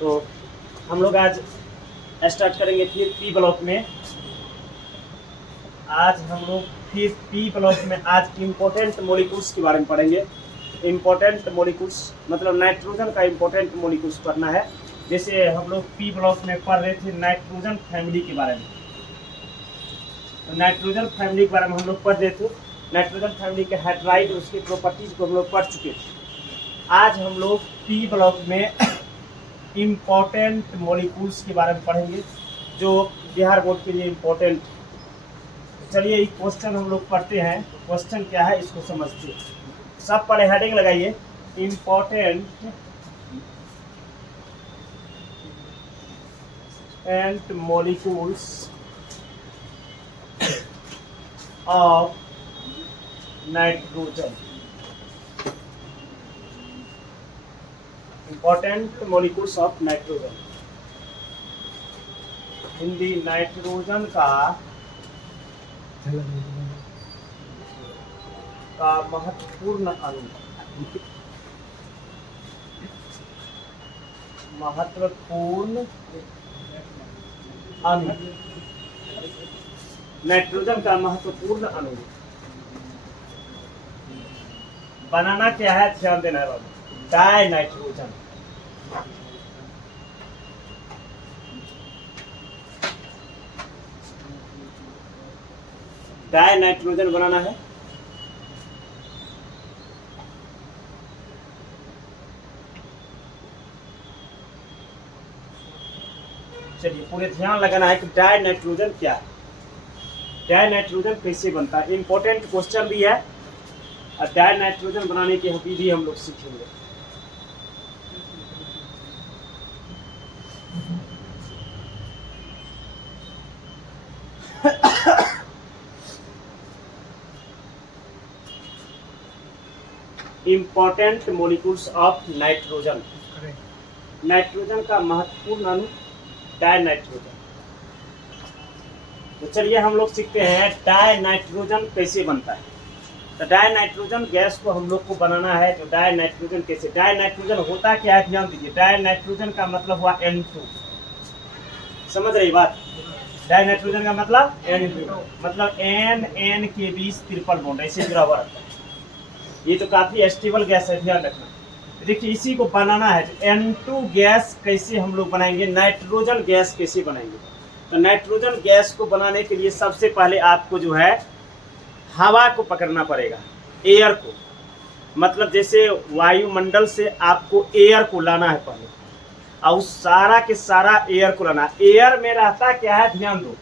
तो हम लोग आज स्टार्ट करेंगे फिर पी ब्लॉक में। आज हम लोग फिर पी ब्लॉक में आज इम्पोर्टेंट मॉलिक्यूल्स के बारे में पढ़ेंगे। इम्पोर्टेंट मॉलिक्यूल्स मतलब नाइट्रोजन का इम्पोर्टेंट मॉलिक्यूल्स पढ़ना है। जैसे हम लोग पी ब्लॉक में पढ़ रहे थे नाइट्रोजन फैमिली के बारे में। तो नाइट्रोजन फैमिली के बारे में हम लोग पढ़ रहे थे। नाइट्रोजन फैमिली के हाइड्राइड उसकी प्रॉपर्टीज को हम लोग पढ़ चुके थे। आज हम लोग पी ब्लॉक में इम्पोर्टेंट मॉलिक्यूल्स के बारे में पढ़ेंगे जो बिहार बोर्ड के लिए इम्पोर्टेंट। चलिए एक क्वेश्चन हम लोग पढ़ते हैं। क्वेश्चन क्या है इसको समझते हैं। सब पढ़े, हेडिंग लगाइए important and molecules of nitrogen. Important molecules of nitrogen. Hindi nitrogen का महत्वपूर्ण अणु। महत्वपूर्ण अणु नाइट्रोजन का महत्वपूर्ण अणु बनाना क्या है, ध्यान देना है बाबू। Di nitrogen. डाई नाइट्रोजन बनाना है। चलिए पूरे ध्यान लगाना है कि डाई नाइट्रोजन क्या है, डाई नाइट्रोजन कैसे बनता है। इंपॉर्टेंट क्वेश्चन भी है और डाई नाइट्रोजन बनाने की विधि हम लोग सीखेंगे। Important molecules of nitrogen. Nitrogen का महत्वपूर्ण अणु डाई नाइट्रोजन। तो चलिए हम लोग सीखते हैं डाई नाइट्रोजन कैसे बनता है। तो डाई नाइट्रोजन गैस को हम लोग को बनाना है। तो डाई नाइट्रोजन कैसे, डाई नाइट्रोजन होता क्या है ध्यान दीजिए। डाई नाइट्रोजन का मतलब हुआ N2। समझ रही बात। डाई नाइट्रोजन का मतलब N2 मतलब N के बीच ट्रिपल बॉन्ड ऐसे जुड़ा हुआ रहता है। ये तो काफी स्टेबल गैस है, ध्यान रखना। देखिए इसी को बनाना है। तो N2 गैस कैसे हम लोग बनाएंगे, नाइट्रोजन गैस कैसे बनाएंगे। तो नाइट्रोजन गैस को बनाने के लिए सबसे पहले आपको जो है हवा को पकड़ना पड़ेगा, एयर को। मतलब जैसे वायुमंडल से आपको एयर को लाना है पहले, और उस सारा के सारा एयर को लाना। एयर में रहता क्या है ध्यान दो।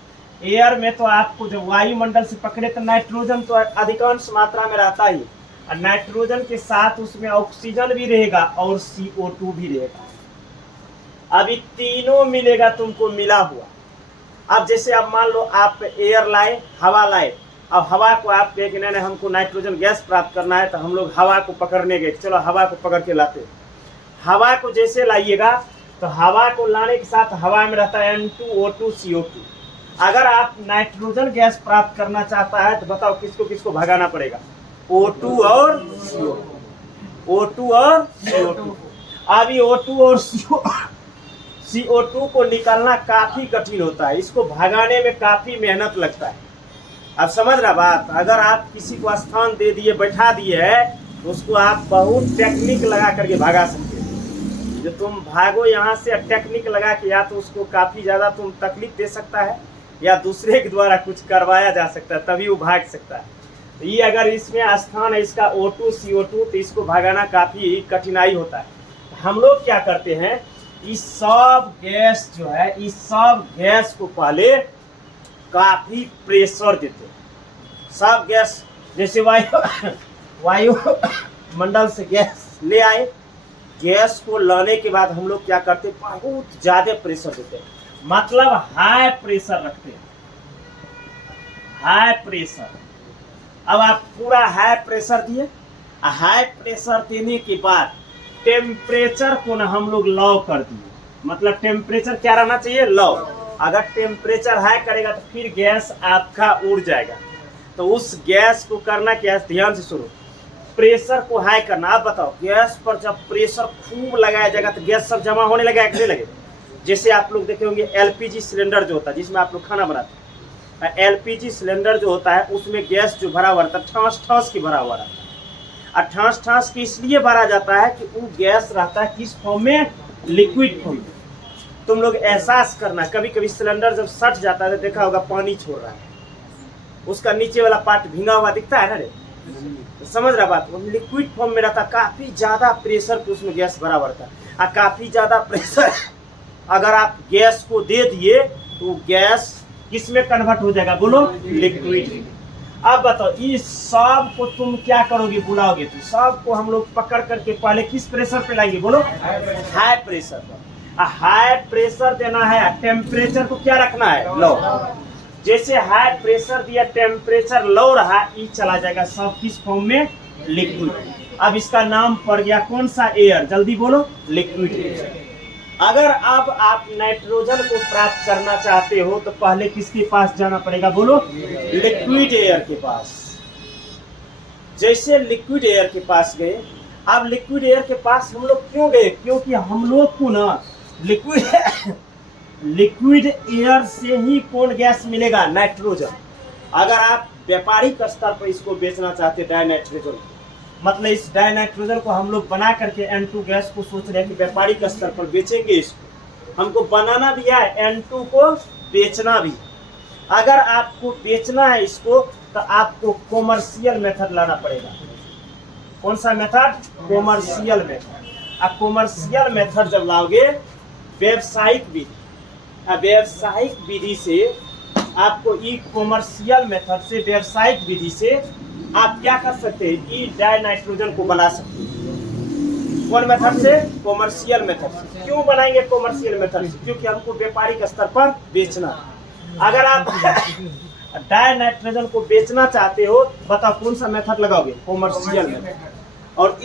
एयर में तो आपको जब वायुमंडल से पकड़े तो नाइट्रोजन तो अधिकांश मात्रा में रहता ही, और नाइट्रोजन के साथ उसमें ऑक्सीजन भी रहेगा और CO2 भी रहेगा। अभी तीनों मिलेगा तुमको मिला हुआ। अब जैसे अब मान लो आप एयर लाए, हवा लाए। अब हवा को आप कहे कि नहीं हमको नाइट्रोजन गैस प्राप्त करना है, तो हम लोग हवा को पकड़ने गए। चलो हवा को पकड़ के लाते। हवा को जैसे लाइएगा तो हवा को लाने के साथ हवा में रहता है N2O2 CO2। अगर आप नाइट्रोजन गैस प्राप्त करना चाहता है तो बताओ किसको किसको भगाना पड़ेगा, O2 और CO2। O2 और CO2। अभी O2 और CO2 को निकालना काफी कठिन होता है। इसको भगाने में काफी मेहनत लगता है। अब समझ रहा बात। अगर आप किसी को स्थान दे दिए, बैठा दिए है, तो उसको आप बहुत टेक्निक लगा करके भगा सकते हैं। जो तुम भागो यहाँ से टेक्निक लगा के, या तो उसको काफी ज्यादा तुम तकलीफ दे सकता है, या दूसरे के द्वारा कुछ करवाया जा सकता है, तभी वो भाग सकता है। तो ये अगर इसमें स्थान है इसका O2 CO2, तो इसको भगाना काफी कठिनाई होता है। हम लोग क्या करते हैं, इस सब गैस जो है, इस सब गैस को पहले काफी प्रेशर देते हैं। सब गैस जैसे वायु मंडल से गैस ले आए, गैस को लाने के बाद हम लोग क्या करते हैं, बहुत ज्यादा प्रेशर देते हैं। मतलब हाई प्रेशर रखते हैं, हाई प्रेशर। अब आप पूरा हाई प्रेशर दिए। हाई प्रेशर देने के बाद टेम्परेचर को ना हम लोग लो कर दिए। मतलब टेम्परेचर क्या रहना चाहिए, लो। अगर टेम्परेचर हाई करेगा तो फिर गैस आपका उड़ जाएगा। तो उस गैस को करना क्या है, ध्यान से सुनो। प्रेशर को हाई करना। आप बताओ, गैस पर जब प्रेशर खूब लगाया जाएगा तो गैस सब जमा होने लगेगा कि नहीं लगेगा? जैसे आप लोग देखे होंगे एलपीजी सिलेंडर जो होता है जिसमें आप लोग खाना बनाते हैं, एलपीजी सिलेंडर जो होता है उसमें गैस जो भरा हुआ रहता है ठांस ठांस की भरा हुआ रहता है। और ठांस ठांस की इसलिए भरा जाता है कि वो गैस रहता है किस फॉर्म में? लिक्विड फॉर्म में। तुम लोग एहसास करना, कभी कभी सिलेंडर जब सट जाता है तो देखा होगा पानी छोड़ रहा है, उसका नीचे वाला पार्ट भींगा हुआ दिखता है ना रे, तो समझ रहा बात? वो लिक्विड फॉर्म में रहता, काफी ज्यादा प्रेशर पे उसमें गैस भरा हुआ रहता है। और काफी ज्यादा प्रेशर अगर आप गैस को दे दिए तो गैस किस में कन्वर्ट हो जाएगा? बोलो, लिक्विड। अब बताओ, इस सब को तुम क्या करोगे? बुलाओगे तो सब को हम लोग पकड़ करके पहले किस प्रेशर पे लाएंगे? बोलो, हाई प्रेशर पर। हाई प्रेशर देना है, टेम्परेचर को क्या रखना है? लो। जैसे हाई प्रेशर दिया, टेम्परेचर लो रहा, ये चला जाएगा सब किस फॉर्म में? लिक्विड। अब इसका नाम पड़ गया कौन सा? एयर। जल्दी बोलो, लिक्विड एयर। अगर अब आप नाइट्रोजन को प्राप्त करना चाहते हो तो पहले किसके पास जाना पड़ेगा? बोलो, लिक्विड एयर के पास। जैसे लिक्विड एयर के पास गए, अब लिक्विड एयर के पास हम लोग क्यों गए? क्योंकि हम लोग को ना लिक्विड एयर से ही कौन गैस मिलेगा? नाइट्रोजन। अगर आप व्यापारिक स्तर पर इसको बेचना चाहते हैं डाइनाइट्रोजन, मतलब इस डाइनाइट्रोजन को हम लोग बना करके N2 गैस को सोच रहे हैं कि व्यापारिक स्तर पर बेचेंगे इसको। हमको बनाना भी है, N2 को बेचना भी। अगर आपको बेचना है इसको तो आपको कॉमर्शियल मेथड लाना पड़ेगा। कौन सा मेथड? Commercial method. अब कॉमर्शियल मेथड जब लाओगे, व्यावसायिक विधि, व्यावसायिक विधि से आपको ई कॉमर्शियल मेथड से, व्यावसायिक विधि से आप क्या कर सकते हैं? ई डाइनाइट्रोजन को बना सकते हैं। कौन मेथड से? कॉमर्शियल मेथड से। क्यों बनाएंगे कॉमर्शियल मेथड से? क्योंकि हमको व्यापारिक स्तर पर बेचना। अगर आप डाइनाइट्रोजन को बेचना चाहते हो, बताओ कौन सा मेथड लगाओगे? Commercial method. और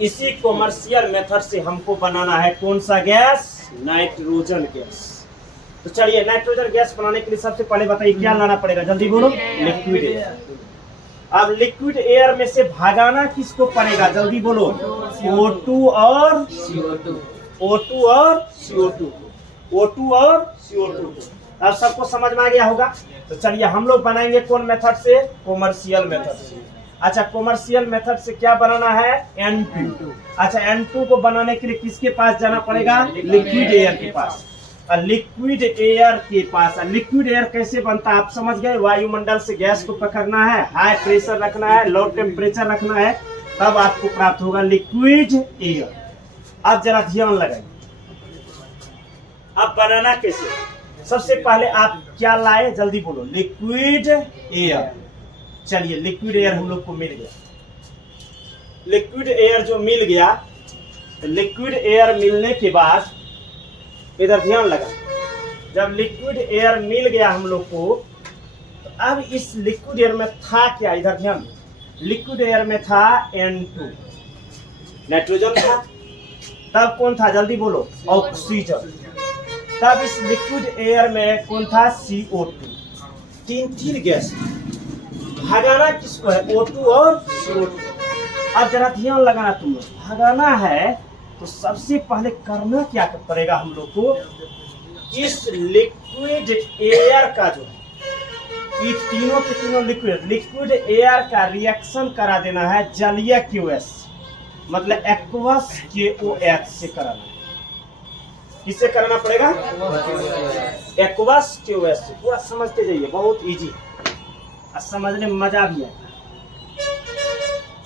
इसी कॉमर्शियल मेथड से हमको बनाना है कौन सा गैस? Nitrogen gas. तो चलिए, नाइट्रोजन गैस बनाने के लिए सबसे पहले बताइए क्या लाना पड़ेगा? जल्दी बोलो, लिक्विड एयर। अब लिक्विड एयर में से भागाना किसको पड़ेगा? जल्दी बोलो, O2 और CO2। O2 और CO2। O2 और CO2। अब सबको समझ में आ गया होगा? तो चलिए हम लोग बनाएंगे कौन मेथड से? कॉमर्शियल मेथड से। अच्छा, कॉमर्शियल मेथड से क्या बनाना है? N2। अच्छा, N2 को बनाने के लिए किसके पास जाना पड़ेगा? लिक्विड एयर के पास। लिक्विड एयर के पास। लिक्विड एयर कैसे बनता है आप समझ गए? वायुमंडल से गैस को पकड़ना है, हाई प्रेशर रखना है, लो टेम्परेचर रखना है, तब आपको प्राप्त होगा लिक्विड एयर। अब जरा ध्यान लगाइए, अब बनाना कैसे? सबसे पहले आप क्या लाए? जल्दी बोलो, लिक्विड एयर। चलिए, लिक्विड एयर हम लोग को मिल गया। लिक्विड एयर जो मिल गया, लिक्विड एयर मिलने के बाद इधर ध्यान लगा, जब लिक्विड एयर मिल गया हम लोग को, तो अब इस लिक्विड एयर में था क्या? इधर ध्यान, लिक्विड एयर में था N2, नाइट्रोजन था। तब कौन था? जल्दी बोलो, ऑक्सीजन। तब इस लिक्विड एयर में कौन था? CO2। तीन गैस। भगाना किसको है? O2 और CO2। अब जरा ध्यान लगाना, तुम लोग भगाना है तो सबसे पहले करना क्या पड़ेगा हम लोग को? इस लिक्विड एयर का जो है, ये तीनों के तीनों लिक्विड एयर का रिएक्शन करा देना है जलीय QS, मतलब एक्वस KOH से कराना है। किससे कराना पड़ेगा? एक्वस KOH से। पूरा समझते जाइए, बहुत इजी, समझने में मजा भी है।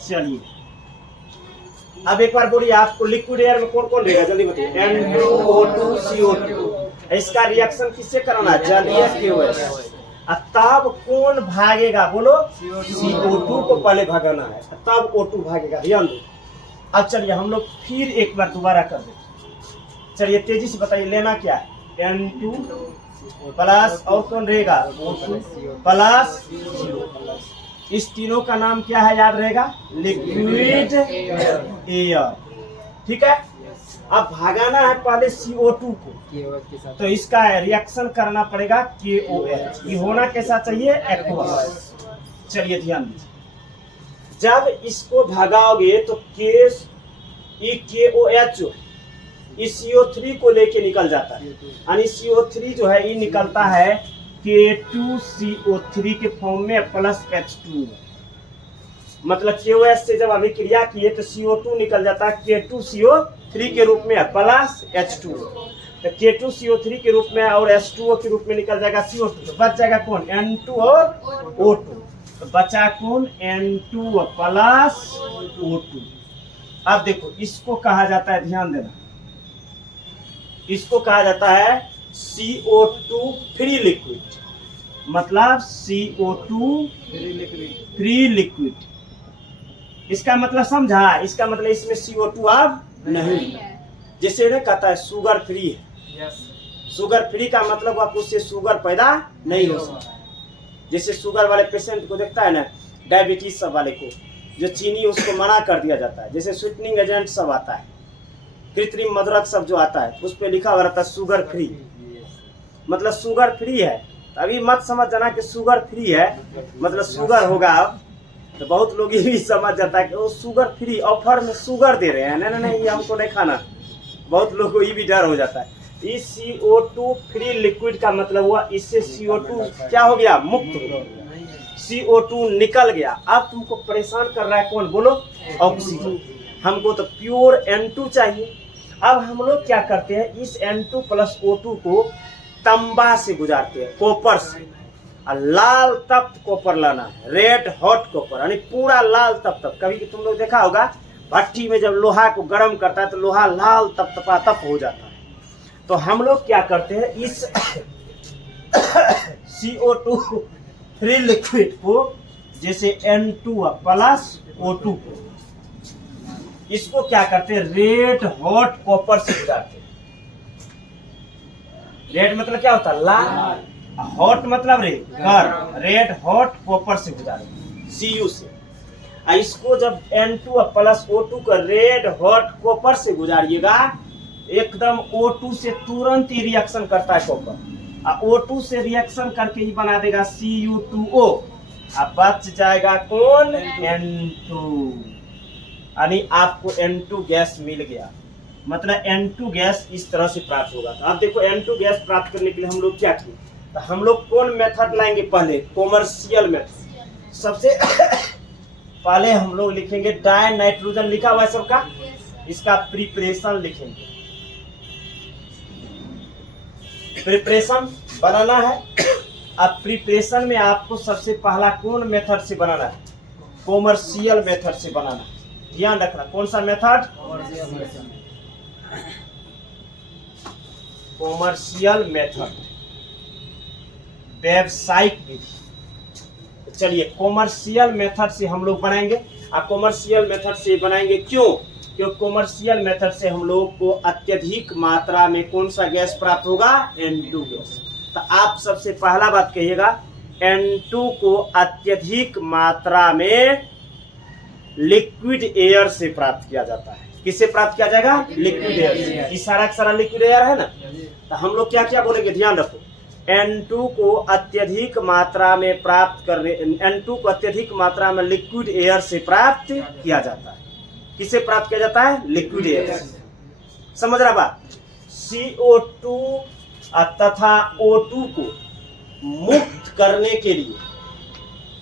चलिए, अब एक बार बोलिए, आपको लिक्विड एयर में कौन कौन रहेगा? जल्दी बताइए। N2O2 CO2। इसका रिएक्शन किससे कराना है? जलीय QS। तब कौन भागेगा? बोलो, CO2 को पहले भगाना है, तब O2 भागेगा। ध्यान दो। अब चलिए हम लोग फिर एक बार दोबारा कर देते। चलिए तेजी से बताइए, लेना क्या है? N2 प्लस और कौन रहेगा? O2 plus CO। इस तीनों का नाम क्या है? याद रहेगा, लिक्विड एयर। ठीक है, अब भगाना है पहले CO2 को, तो इसका रिएक्शन करना पड़ेगा KOH। ये होना कैसा चाहिए? एक्वस। चलिए ध्यान दीजिए, जब इसको भगाओगे तो KOH जो है इस CO3 को लेके निकल जाता है, यानी CO3 जो है ये निकलता है K2CO3 के फॉर्म में प्लस H2। मतलब KOH से जब अभिक्रिया किए तो CO2 निकल जाता है K2CO3 के रूप में प्लस H2। तो K2CO3 के रूप में और H2O के रूप में निकल जाएगा CO2, तो बच जाएगा कौन? N2 और O2। तो बचा कौन? N2 plus O2। अब देखो इसको कहा जाता है, ध्यान देना, इसको कहा जाता है CO2 फ्री लिक्विड, मतलब CO2 फ्री लिक्विड। इसका मतलब समझा? इसका मतलब इसमें CO2 अब नहीं है। जैसे ना कहता है शुगर फ्री है, शुगर फ्री का मतलब आप उससे शुगर पैदा नहीं हो सकता। जैसे शुगर वाले पेशेंट को देखता है ना, डायबिटीज सब वाले को, जो चीनी उसको मना कर दिया जाता है। जैसे स्वीटनिंग एजेंट सब आता है, कृत्रिम मधुरक सब जो आता है, उस पर लिखा हुआ रहता है शुगर फ्री, मतलब शुगर फ्री है। अभी मत समझ जाना कि शुगर फ्री है मतलब शुगर होगा अब, तो बहुत लोग ये भी समझ जाता है कि वो शुगर फ्री ऑफर में शुगर दे रहे हैं। नहीं नहीं नहीं, ये हमको नहीं खाना। बहुत लोगों को ये भी डर हो जाता है। इस CO2 फ्री लिक्विड का मतलब हुआ इससे CO2 क्या हो गया? मुक्त हो गया, CO2 निकल गया। अब तुमको परेशान कर रहा है कौन? बोलो, ऑक्सीजन। हमको तो प्योर N2 चाहिए। अब हम लोग क्या करते हैं, इस N2 प्लस O2 को तांबा से गुजारते हैं, कॉपर से। लाल तप्त कॉपर लाना है, रेड हॉट कॉपर, यानी पूरा लाल तप्त। कभी तुम लोग देखा होगा भट्टी में जब लोहा को गर्म करता है तो लोहा लाल तप हो जाता है। तो हम लोग क्या करते हैं, इस CO2 फ्री लिक्विड को, जैसे N2 प्लस O2 को, इसको क्या करते हैं, रेड हॉट कॉपर से गुजारते हैं। रेड मतलब क्या होता है? लाल। हॉट मतलब गर्म। रेड हॉट कॉपर से गुजारे, Cu से। इसको जब N2 प्लस O2 का रेड हॉट कॉपर से गुजारिएगा, एकदम O2 से तुरंत ही रिएक्शन करता है कॉपर। O2 से रिएक्शन करके ही बना देगा Cu2O। अब बच जाएगा कौन? N2। यानी आपको N2 गैस मिल गया। मतलब N2 गैस इस तरह से प्राप्त होगा। तो आप देखो N2 गैस प्राप्त करने के लिए हम लोग क्या किए, तो हम लोग कौन मेथड लाएंगे? पहले कॉमर्शियल मेथड। सबसे पहले हम लोग लिखेंगे डाई नाइट्रोजन, लिखा हुआ है सबका, इसका प्रिपरेशन लिखेंगे। प्रिपरेशन बनाना है। अब प्रिपरेशन में आपको सबसे पहला कौन मेथड से बनाना है? कॉमर्शियल मेथड से बनाना है। ध्यान रखना, कौन सा मेथड? कॉमर्शियल मेथड, व्यावसायिक विधि। चलिए कॉमर्शियल मेथड से हम लोग बनाएंगे। आप कॉमर्शियल मेथड से बनाएंगे क्यों? क्योंकि कॉमर्शियल मेथड से हम लोग को अत्यधिक मात्रा में कौन सा गैस प्राप्त होगा? N2 gas. तो आप सबसे पहला बात कहिएगा, N2 को अत्यधिक मात्रा में लिक्विड एयर से प्राप्त किया जाता है। किससे प्राप्त किया जाएगा? लिक्विड एयर से। सारा लिक्विड एयर है ना, तो हम लोग क्या क्या बोलेंगे, ध्यान रखो। N2 को अत्यधिक मात्रा में प्राप्त करने, N2 को अत्यधिक मात्रा में लिक्विड एयर से प्राप्त किया जाता है। किसे प्राप्त किया जाता है? लिक्विड एयर से। समझ रहा बात? CO2 तथा O2 को मुक्त करने के लिए,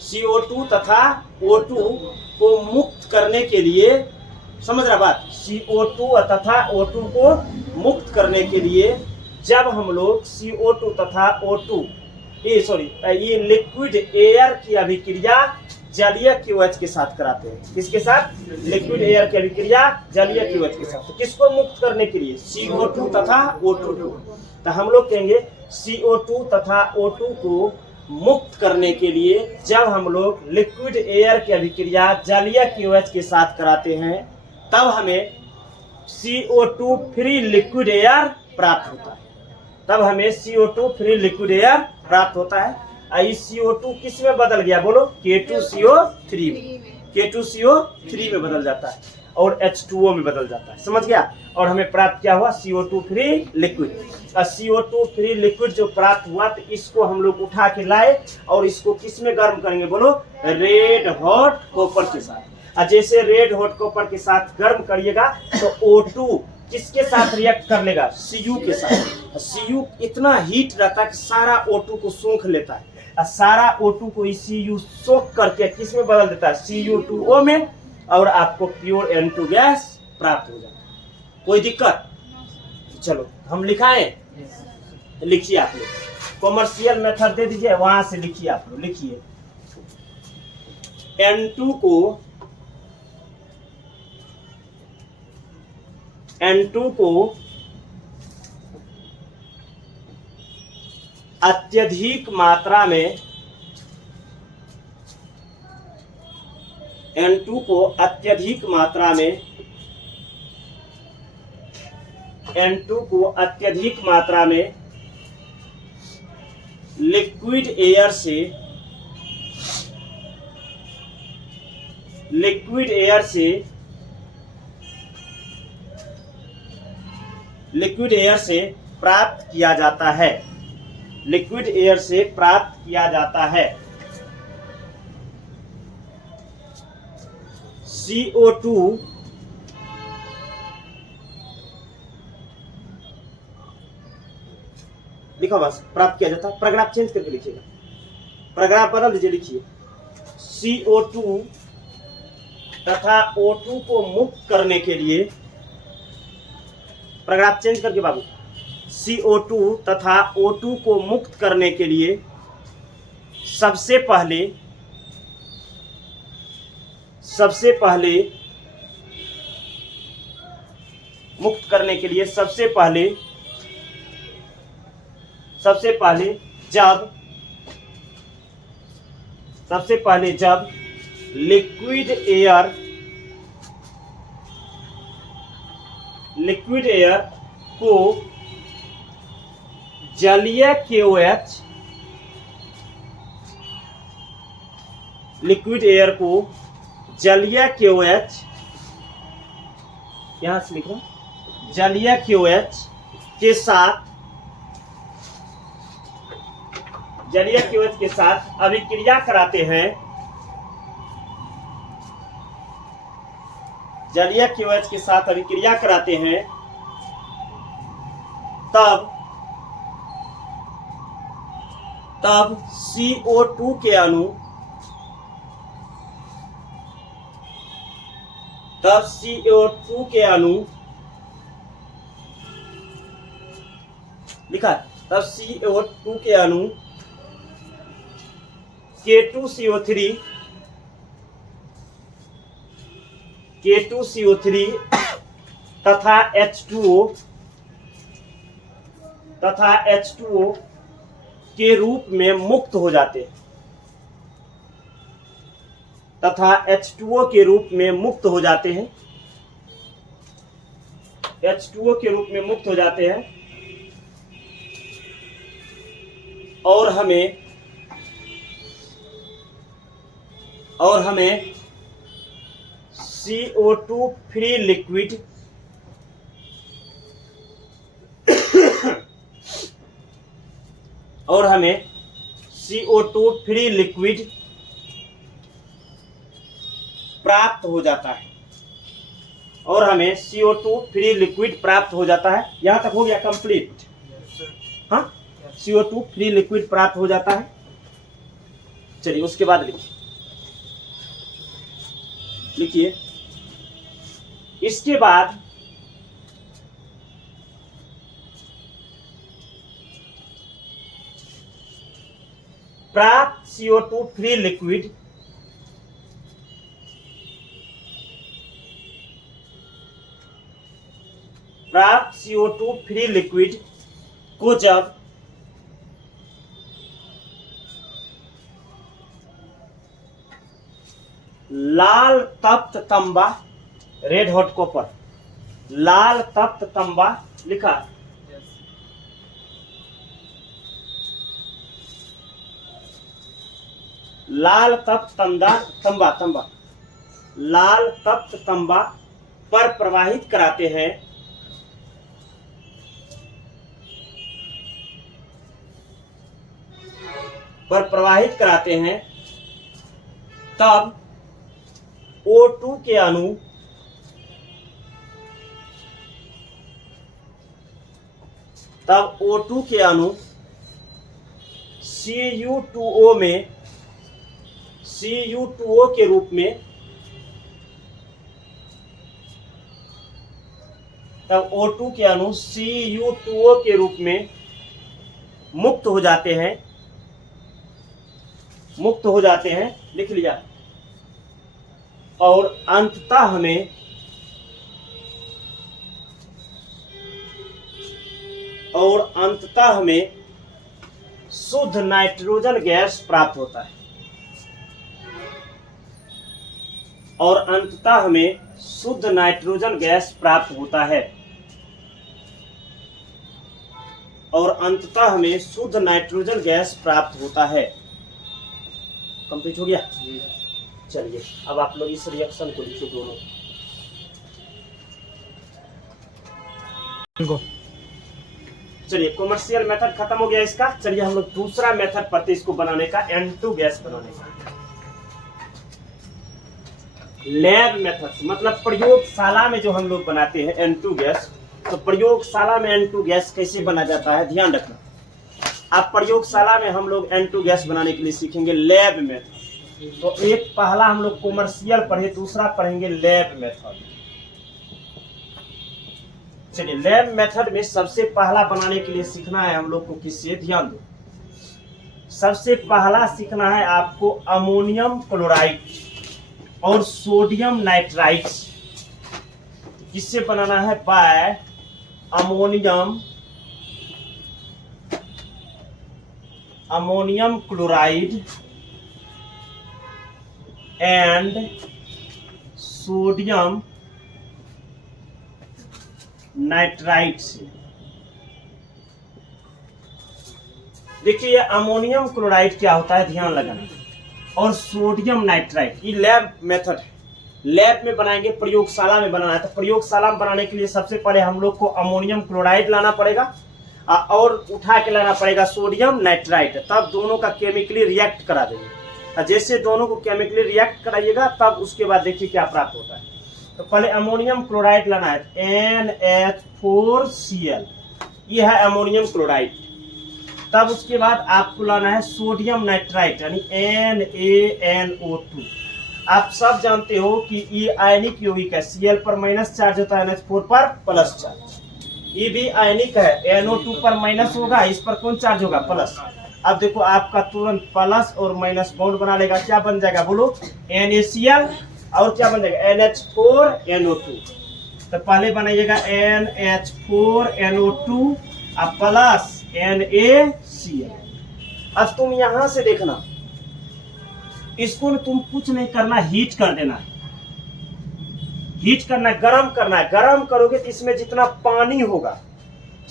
CO2 तथा O2 को मुक्त करने के लिए, समझ रहा बात? CO2 तथा O2 को मुक्त करने के लिए जब हम लोग CO2 तथा O2 ये लिक्विड एयर की अभिक्रिया जलीय QH के साथ कराते हैं। किसके साथ? लिक्विड एयर की अभिक्रिया जलीय QH के साथ। तो किसको मुक्त करने के लिए? CO2 तथा O2 को। तो हम लोग कहेंगे CO2 तथा O2 को मुक्त करने के लिए जब हम लोग लिक्विड एयर की अभिक्रिया जलीय QH के साथ कराते हैं, तब हमें CO2 फ्री लिक्विड एयर प्राप्त होता है। तब हमें CO2 फ्री लिक्विड एयर प्राप्त होता है। इस CO2 किस में बदल गया? बोलो, K2CO3 में। K2CO3 में बदल जाता है और H2O में बदल जाता है। समझ गया? और हमें प्राप्त क्या हुआ? CO2 free liquid. CO2 free liquid जो प्राप्त हुआ तो इसको हम लोग उठा के लाए और इसको किस में गर्म करेंगे? बोलो, रेड हॉट कॉपर के साथ। और जैसे रेड हॉट कॉपर के साथ गर्म करिएगा तो O2 किसके साथ रिएक्ट कर लेगा? Cu के साथ। Cu इतना हीट रहता है कि सारा O2 को सोख लेता है और सारा O2 को Cu सोख करके किस में बदल देता है? Cu2O में, और आपको प्योर N2 गैस प्राप्त हो जाता है। कोई दिक्कत? चलो हम लिखाएं, लिखिए आप लोग। कॉमर्शियल मेथड दे दीजिए, वहां से लिखिए आप लोग। लिखिए N2 को अत्यधिक मात्रा में N2 को अत्यधिक मात्रा में N2 को अत्यधिक मात्रा में लिक्विड एयर से प्राप्त किया जाता है। लिक्विड एयर से प्राप्त किया जाता है। CO2 लिखा बस, प्राप्त किया जाता है। पैराग्राफ चेंज करके लिखिएगा, पैराग्राफ बदल दीजिए। लिखिए CO2 तथा O2 को मुक्त करने के लिए, पैराग्राफ चेंज करके बाबू, CO2 तथा O2 को मुक्त करने के लिए सबसे पहले मुक्त करने के लिए सबसे पहले जब लिक्विड एयर को जलीय KOH, लिक्विड एयर को जलीय KOH, यहां से लिख रहा हूं, जलीय KOH के साथ अभिक्रिया कराते हैं। जलीय KOH के साथ अभिक्रिया कराते हैं, तब CO2 के अणु लिखा, तब CO2 के अणु K2CO3 तथा H2O के रूप में मुक्त हो जाते हैं। H2O के रूप में मुक्त हो जाते हैं। H2O के रूप में मुक्त हो जाते हैं और हमें CO2 फ्री लिक्विड प्राप्त हो जाता है। यहां तक हो गया कंप्लीट? हाँ, CO2 फ्री लिक्विड प्राप्त हो जाता है। चलिए उसके बाद लिखिए इसके बाद प्राप्त CO2 फ्री लिक्विड को जब लाल तप्त तांबा, रेड हॉट कॉपर, लाल तप्त तांबा लिखा, लाल तप्त तांबा लाल तप्त तांबा पर प्रवाहित कराते हैं, तब O2 के अणु Cu2O में Cu2O के रूप में, तब O2 के अणु Cu2O के रूप में मुक्त हो जाते हैं, लिख लिया। और अंततः हमें शुद्ध नाइट्रोजन गैस प्राप्त होता है, कंप्लीट हो गया। चलिए अब आप लोग इस रिएक्शन को लिखिए दोनों। चलिए कॉमर्शियल मेथड खत्म हो गया इसका। चलिए हम लोग दूसरा मेथड पढ़ते इसको बनाने का, N2 गैस बनाने का। लैब मेथड मतलब प्रयोगशाला में जो हम लोग बनाते हैं N2 गैस, तो प्रयोगशाला में N2 गैस कैसे बना जाता है ध्यान रखना। अब प्रयोगशाला में हम लोग N2 गैस बनाने के लिए सीखेंगे लैब मेथड। तो एक पहला हम लोग कॉमर्शियल पढ़े, दूसरा पढ़ेंगे लैब मेथड। चलिए लैब मेथड में सबसे पहला बनाने के लिए सीखना है हम लोग को किससे, ध्यान दो। सबसे पहला सीखना है आपको अमोनियम क्लोराइड और सोडियम नाइट्राइट। किससे बनाना है, by ammonium chloride and sodium nitrite से। देखिए अमोनियम क्लोराइड क्या होता है ध्यान लगाना, और सोडियम नाइट्राइट ये लैब मेथड है। लैब में बनाएंगे, प्रयोगशाला में बनाना है। तो प्रयोगशाला में बनाने के लिए सबसे पहले हम लोग को अमोनियम क्लोराइड लाना पड़ेगा और उठा के लाना पड़ेगा सोडियम नाइट्राइट, तब दोनों का केमिकली रिएक्ट करा देंगे। जैसे दोनों को केमिकली रिएक्ट कराइएगा तब उसके बाद देखिए क्या प्राप्त होता है। तो पहले अमोनियम क्लोराइड लाना है, NH4Cl, ये है अमोनियम क्लोराइड। तब उसके बाद आपको लाना है सोडियम नाइट्राइट यानी NaNO2। आप सब जानते हो कि ये आयनिक यौगिक है, Cl पर माइनस चार्ज होता है, NH4 पर प्लस चार्ज। ये भी आयनिक है, NO2 पर माइनस होगा, इस पर कौन चार्ज होगा, प्लस। अब देखो आपका तुरंत प्लस और माइनस बॉन्ड बना लेगा, क्या बन जाएगा बोलो, NaCl, और क्या बन जाएगा NH4NO2। तो पहले बनाइएगा NH4NO2 अब प्लस NaCl। अब तुम यहां से देखना, इसको तुम कुछ नहीं करना, हीट कर देना है, हीट करना, गरम करना है। गरम करोगे तो इसमें जितना पानी होगा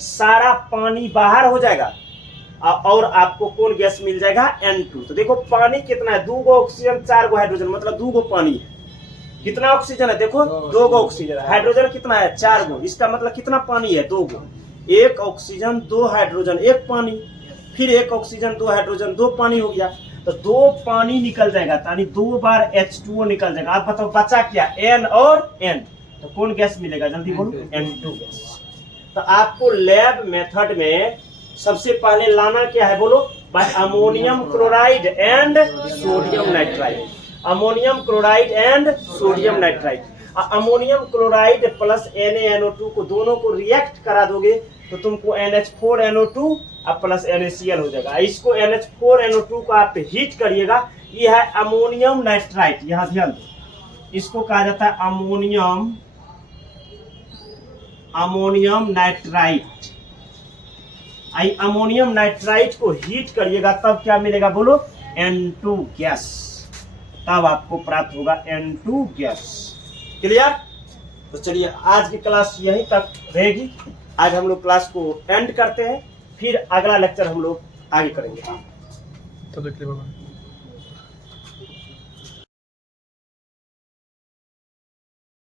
सारा पानी बाहर हो जाएगा और आपको कौन गैस मिल जाएगा, N2। तो देखो पानी कितना है, 2 गो ऑक्सीजन 4 गो हाइड्रोजन, मतलब 2 गो पानी है। कितना ऑक्सीजन है देखो, 2 गो ऑक्सीजन। हाइड्रोजन कितना है, 4 गो, इसका मतलब कितना पानी है, 2 गो। 1 ऑक्सीजन 2 हाइड्रोजन 1 पानी, फिर 1 ऑक्सीजन 2 हाइड्रोजन 2 पानी हो गया। तो 2 पानी निकल जाएगा, यानी 2 बार H2O निकल जाएगा। आप बताओ बचा क्या, N और N, तो कौन गैस मिलेगा, जल्दी बोलो, N2 गैस। तो आपको लैब मेथड में सबसे पहले लाना क्या है बोलो, by ammonium chloride and sodium nitrite. Ammonium chloride and sodium nitrite. Ammonium chloride plus NaNO2 को दोनों को रिएक्ट करा दोगे तो तुमको NH4NO2 और प्लस NaCl हो जाएगा। इसको NH4NO2 को आप हीट करिएगा, ये है अमोनियम नाइट्राइट। यहाँ ध्यान दो, इसको कहा जाता है अमोनियम नाइट्राइट। अमोनियम नाइट्राइट को हीट करिएगा तब क्या मिलेगा बोलो, N2 गैस। तब आपको प्राप्त होगा N2 गैस। क्लियर? तो चलिए आज की क्लास यहीं तक रहेगी। आज हम लोग क्लास को एंड करते हैं, फिर अगला लेक्चर हम लोग आगे करेंगे।